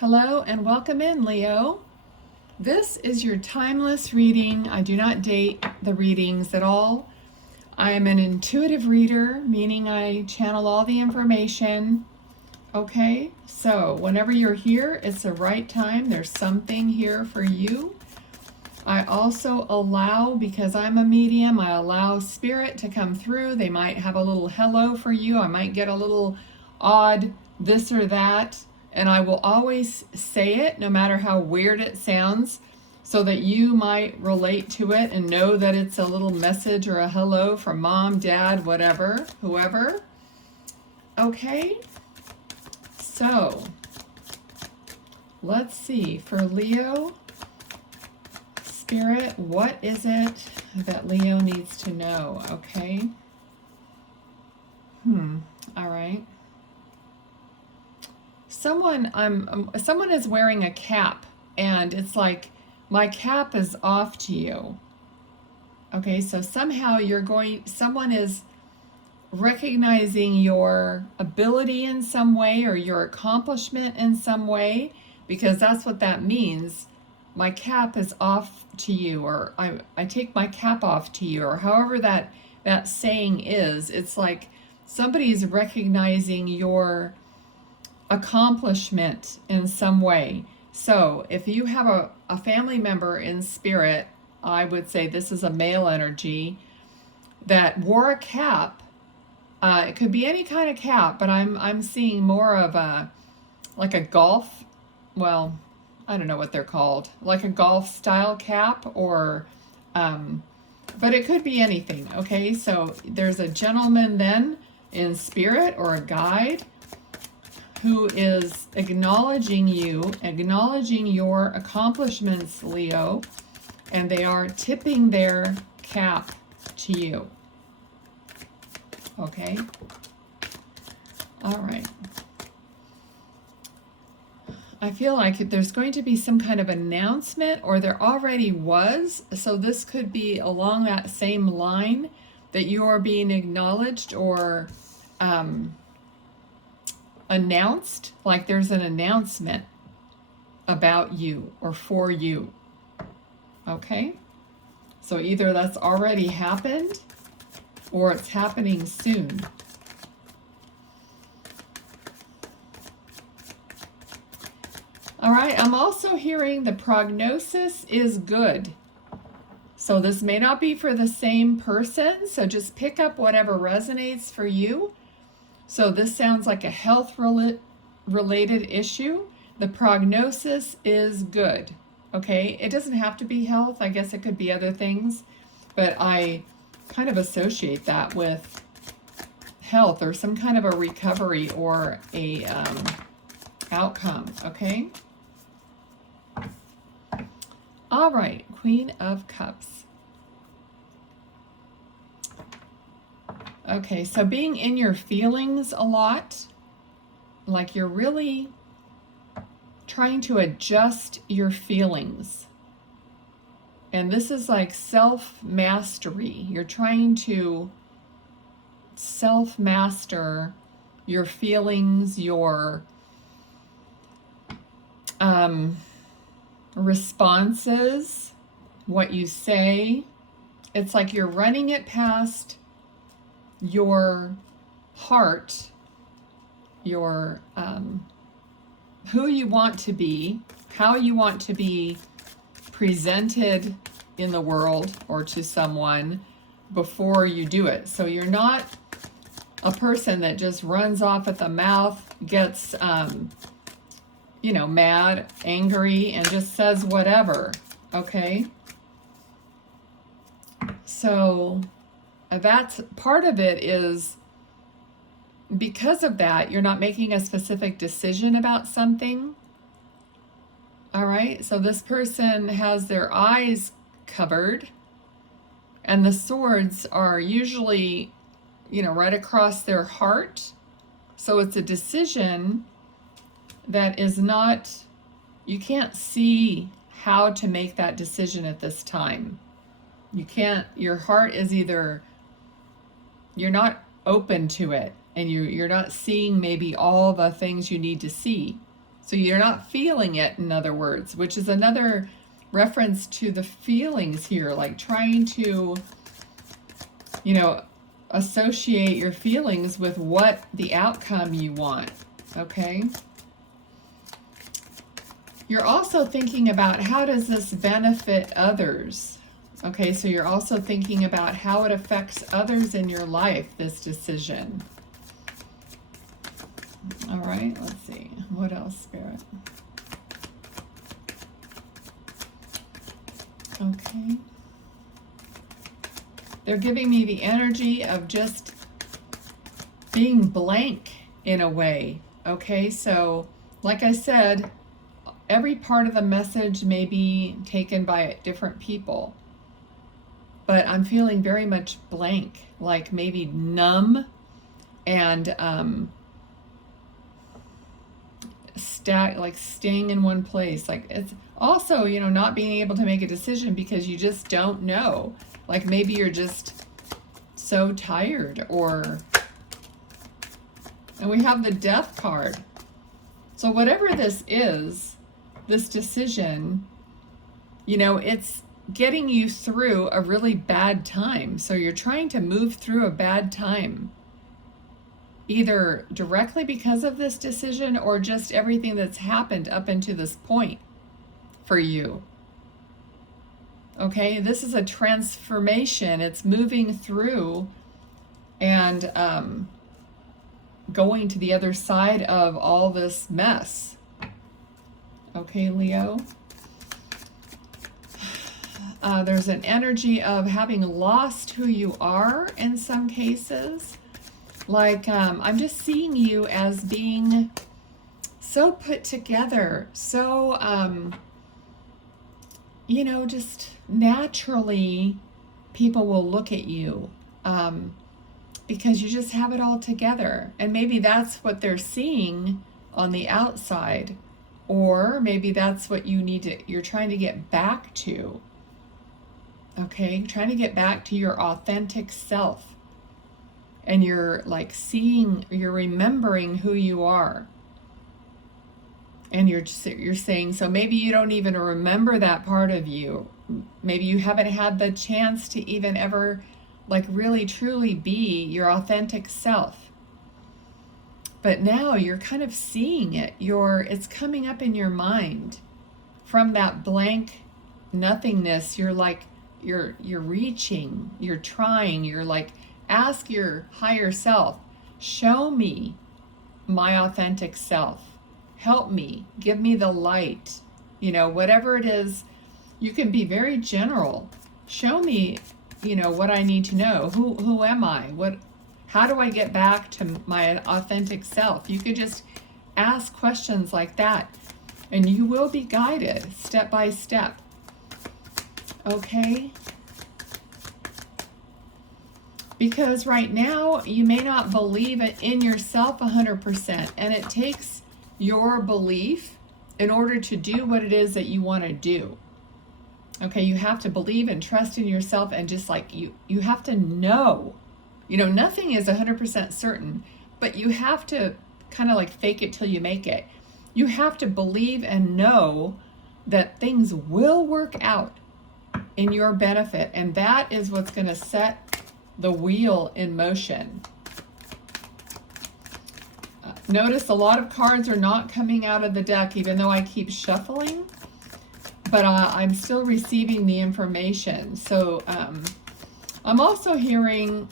Hello and welcome in, Leo. This is your timeless reading. I do not date the readings at all. I am an intuitive reader, meaning I channel all the information. Okay, so whenever you're here, it's the right time. There's something here for you. I also allow, because I'm a medium, I allow spirit to come through. They might have a little hello for you. I might get a little odd this or that. And I will always say it, no matter how weird it sounds, so that you might relate to it and know that it's a little message or a hello from mom, dad, whatever, whoever. Okay, so let's see. For Leo, Spirit, what is it that Leo needs to know? Okay. All right. Someone is wearing a cap, and it's like, my cap is off to you. Okay, so somehow someone is recognizing your ability in some way or your accomplishment in some way, because that's what that means. My cap is off to you, or I take my cap off to you, or however that saying is. It's like somebody's recognizing your accomplishment in some way. So if you have a family member in spirit, I would say this is a male energy that wore a cap. It could be any kind of cap, but I'm seeing more of like a golf, well, I don't know what they're called, like a golf style cap, or but it could be anything. Okay, so there's a gentleman then in spirit, or a guide, who is acknowledging you, acknowledging your accomplishments, Leo, and they are tipping their cap to you. Okay? All right. I feel like there's going to be some kind of announcement, or there already was, so this could be along that same line, that you are being acknowledged or announced, like there's an announcement about you or for you. Okay, so either that's already happened or it's happening soon. All right, I'm also hearing the prognosis is good. So this may not be for the same person, so just pick up whatever resonates for you. So this sounds like a health-related issue. The prognosis is good, okay? It doesn't have to be health. I guess it could be other things, but I kind of associate that with health or some kind of a recovery or a outcome, okay? All right, Queen of Cups. Okay, so being in your feelings a lot, like you're really trying to adjust your feelings. And this is like self-mastery. You're trying to self-master your feelings, your responses, what you say. It's like you're running it past your heart, your who you want to be, how you want to be presented in the world or to someone before you do it. So you're not a person that just runs off at the mouth, gets mad, angry, and just says whatever. Okay, so that's part of it. Is because of that, you're not making a specific decision about something. All right, so this person has their eyes covered, and the swords are usually, right across their heart. So it's a decision that is not, you can't see how to make that decision at this time. You can't, your heart is either, you're not open to it, and you're not seeing maybe all the things you need to see. So you're not feeling it, in other words, which is another reference to the feelings here, like trying to, you know, associate your feelings with what the outcome you want, okay? You're also thinking about how does this benefit others? Okay, so you're also thinking about how it affects others in your life, this decision. All right, let's see. What else, Spirit? Okay. They're giving me the energy of just being blank in a way. Okay, so like I said, every part of the message may be taken by different people, but I'm feeling very much blank, like maybe numb and like staying in one place. Like it's also, you know, not being able to make a decision because you just don't know. Like maybe you're just so tired, or, and we have the Death card. So whatever this is, this decision, you know, it's getting you through a really bad time. So you're trying to move through a bad time, either directly because of this decision or just everything that's happened up until this point for you. Okay, this is a transformation. It's moving through and going to the other side of all this mess. Okay, Leo. There's an energy of having lost who you are in some cases. Like, I'm just seeing you as being so put together, so, you know, just naturally people will look at you because you just have it all together. And maybe that's what they're seeing on the outside, or maybe that's what you're trying to get back to. Okay, trying to get back to your authentic self. And you're like you're remembering who you are. And you're saying, so maybe you don't even remember that part of you. Maybe you haven't had the chance to even ever like really truly be your authentic self. But now you're kind of seeing it. It's coming up in your mind from that blank nothingness. You're like, you're reaching, you're trying, you're like, ask your higher self, show me my authentic self. Help me, give me the light. You know, whatever it is, you can be very general. Show me, you know, what I need to know. Who am I? How do I get back to my authentic self? You could just ask questions like that, and you will be guided step by step. Okay? Because right now, you may not believe it in yourself 100%, and it takes your belief in order to do what it is that you want to do. Okay, you have to believe and trust in yourself, and just like you have to know. You know, nothing is 100% certain, but you have to kind of like fake it till you make it. You have to believe and know that things will work out in your benefit, and that is what's going to set the wheel in motion. Notice a lot of cards are not coming out of the deck, even though I keep shuffling, but I'm still receiving the information. So I'm also hearing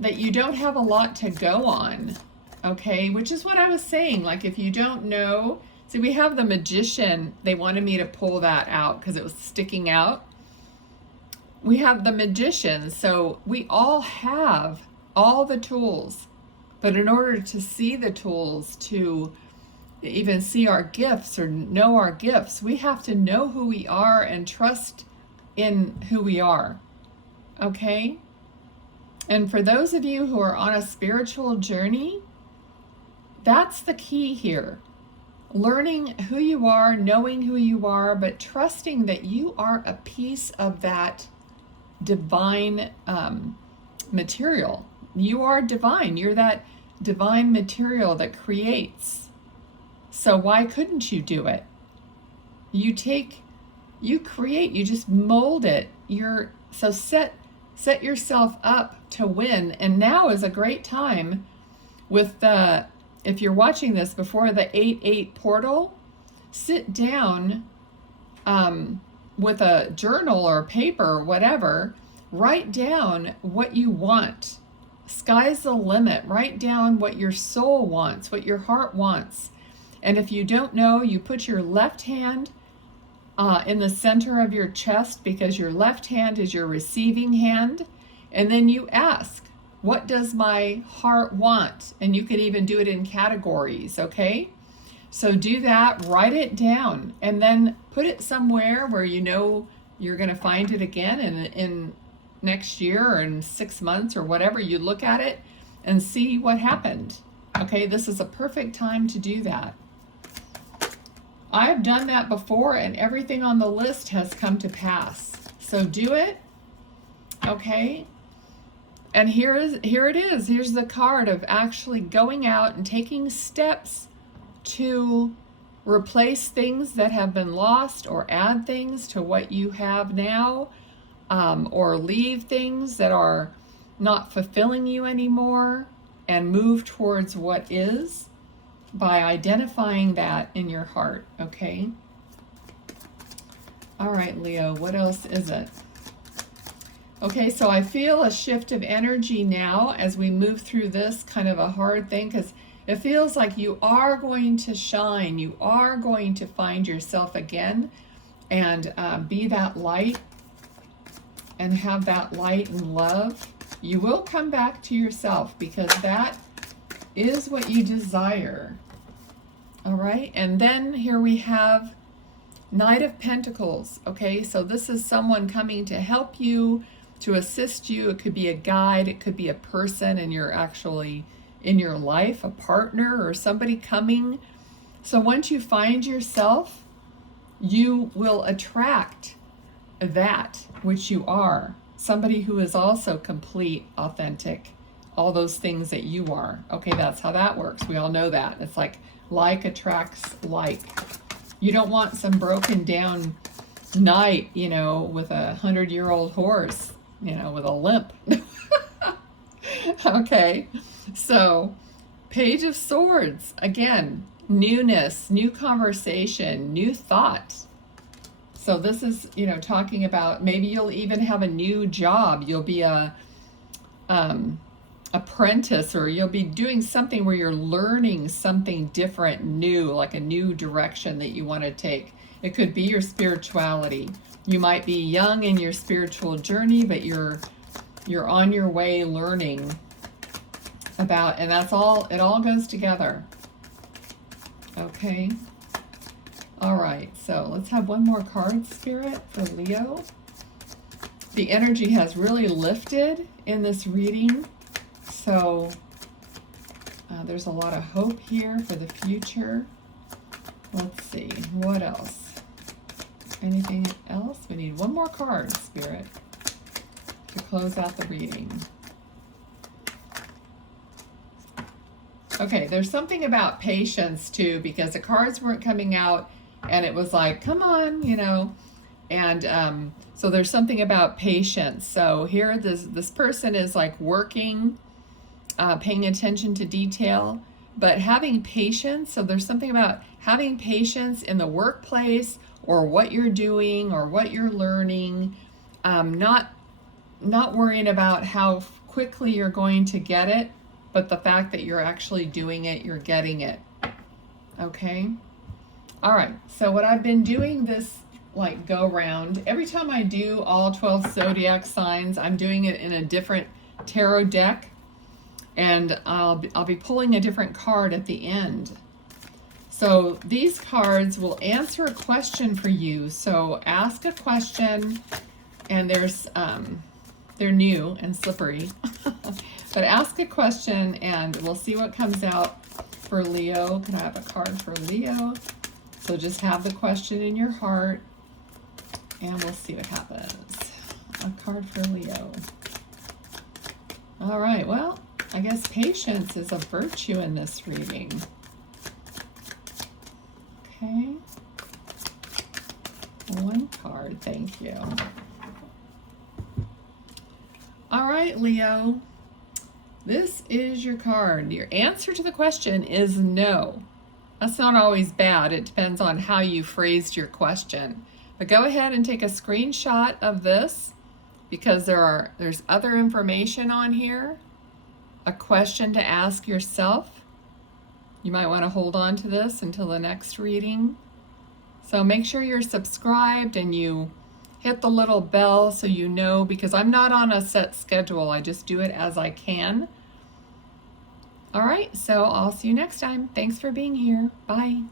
that you don't have a lot to go on, okay? Which is what I was saying. Like, if you don't know, see, we have the Magician. They wanted me to pull that out because it was sticking out. We have the Magician, so we all have all the tools. But in order to see the tools, to even see our gifts or know our gifts, we have to know who we are and trust in who we are, okay? And for those of you who are on a spiritual journey, that's the key here. Learning who you are, knowing who you are, but trusting that you are a piece of that divine material. You are divine. You're that divine material that creates. So why couldn't you do it? You create, you just mold it. So set yourself up to win. And now is a great time with if you're watching this before the 8/8 portal, sit down with a journal or paper or whatever, write down what you want. Sky's the limit. Write down what your soul wants, what your heart wants. And if you don't know, you put your left hand in the center of your chest, because your left hand is your receiving hand. And then you ask, what does my heart want? And you can even do it in categories, okay? So do that, write it down, and then put it somewhere where you know you're going to find it again in next year or in 6 months or whatever. You look at it and see what happened. Okay, this is a perfect time to do that. I've done that before, and everything on the list has come to pass. So do it, okay? And here it is. Here's the card of actually going out and taking steps to replace things that have been lost, or add things to what you have now, or leave things that are not fulfilling you anymore, and move towards what is by identifying that in your heart, okay? All right, Leo, what else is it? Okay, so I feel a shift of energy now as we move through this kind of a hard thing, because it feels like you are going to shine. You are going to find yourself again and be that light and have that light and love. You will come back to yourself, because that is what you desire. All right, and then here we have Knight of Pentacles. Okay, so this is someone coming to help you, to assist you. It could be a guide, it could be a person, and you're actually in your life, a partner or somebody coming. So once you find yourself, you will attract that which you are, somebody who is also complete, authentic, all those things that you are. Okay, that's how that works. We all know that. It's like attracts like. You don't want some broken down knight, you know, with a 100-year-old horse, you know, with a limp. Okay, so Page of Swords, again, newness, new conversation, new thought. So this is, you know, talking about maybe you'll even have a new job. You'll be a apprentice, or you'll be doing something where you're learning something different, new, like a new direction that you want to take. It could be your spirituality. You might be young in your spiritual journey, but you're on your way learning about, and that's all, it all goes together. Okay. All right, so let's have one more card, Spirit, for Leo. The energy has really lifted in this reading, so there's a lot of hope here for the future. Let's see, what else? Anything else? We need one more card, Spirit, to close out the reading. Okay, there's something about patience too, because the cards weren't coming out, and it was like, come on, you know, and so there's something about patience. So here this person is like working, paying attention to detail, but having patience. So there's something about having patience in the workplace, or what you're doing, or what you're learning, not worrying about how quickly you're going to get it, but the fact that you're actually doing it, you're getting it. Okay? All right, so what I've been doing this like go round, every time I do all 12 zodiac signs, I'm doing it in a different tarot deck, and I'll be pulling a different card at the end. So these cards will answer a question for you. So ask a question, and they're new and slippery. But ask a question, and we'll see what comes out for Leo. Can I have a card for Leo? So just have the question in your heart, and we'll see what happens. A card for Leo. All right, well, I guess patience is a virtue in this reading. Okay. One card, thank you. All right, Leo. This is your card. Your answer to the question is no. That's not always bad. It depends on how you phrased your question. But go ahead and take a screenshot of this because there's other information on here. A question to ask yourself. You might want to hold on to this until the next reading. So make sure you're subscribed and you hit the little bell so you know, because I'm not on a set schedule. I just do it as I can. All right, so I'll see you next time. Thanks for being here. Bye.